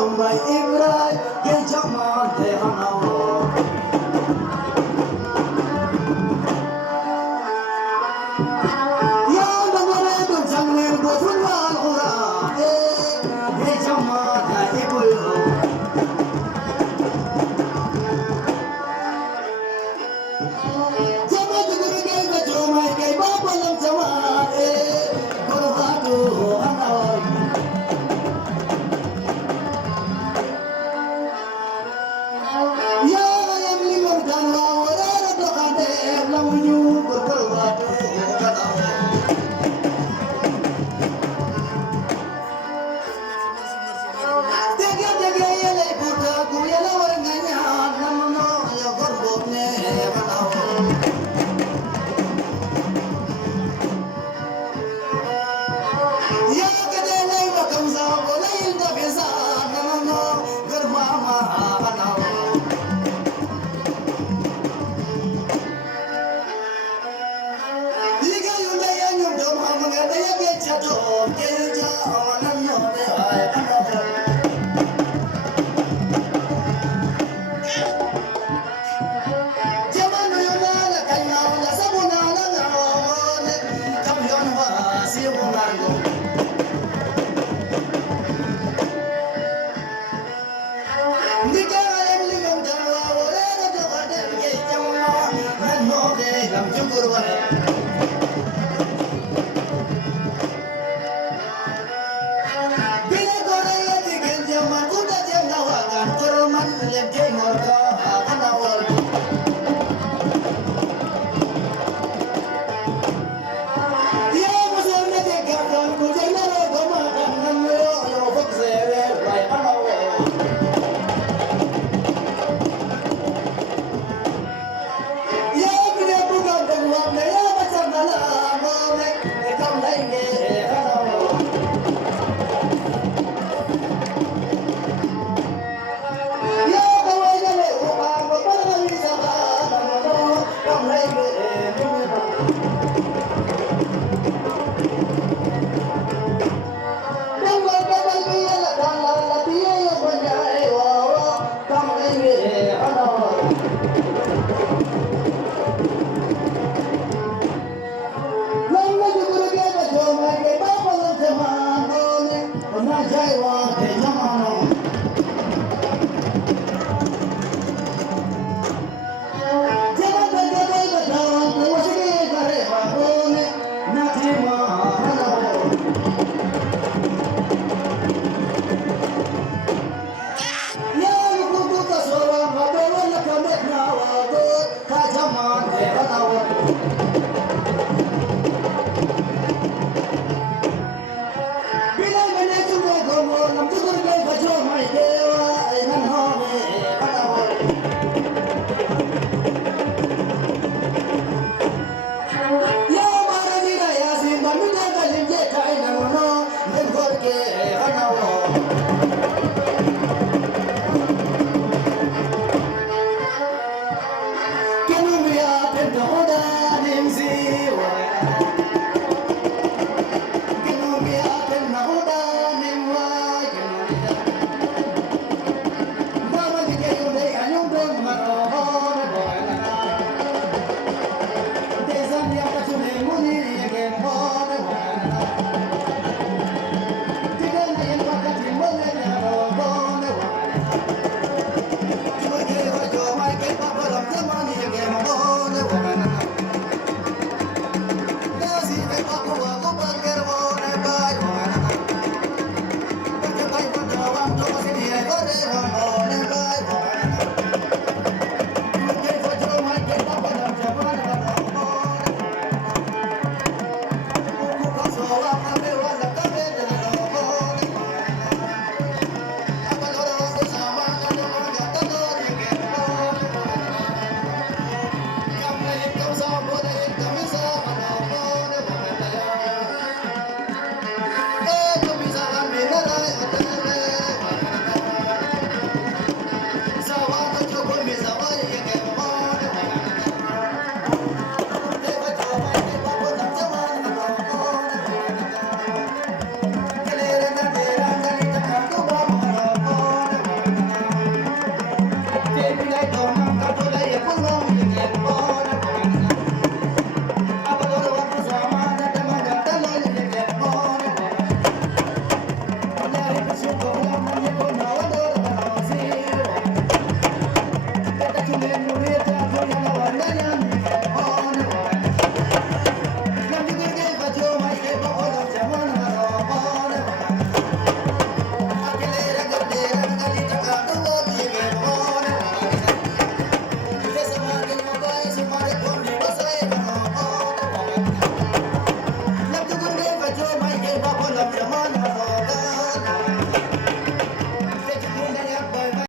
Jombai Ibrai ke jamante hanao ya dangare dun jangner go funwal ora ke jamata ibuyo jama jugure ke go jomai ke babalam jama korhatu hanao ya yang limur dan wara do kade lamunyu korhatu hanao dege dege yele buta ku yele warnganya namuno yo gorbone hanao ya kade lay bakam sa bolay da besa namuno garbama hanao liga yunda yanyu dom hamanga da yage chato keja onanyo de ay hanao jamanu yona la kayna la sabuna la ngawone kam yon wa si unargo ndika ayam limam dalwa wala la jogade ke jamwa no de gam jukur wa bile gore yati gen jamma kuda jamna wa gan korman le ke morka ana wal ya muslim ne ke gan ku jena ro goma kan nam yo fakse re bai ana wa ya bile buga dangwa ne ya bachana la mo ne kam lainge ana wa ya kawai le upa ko bari sa ba mo kam lainge dangwa babal bi la dala la tiye yo banjai wa kam lainge ana wa Lama jugure ke ba joma ke ba palan jama ne ona jai wa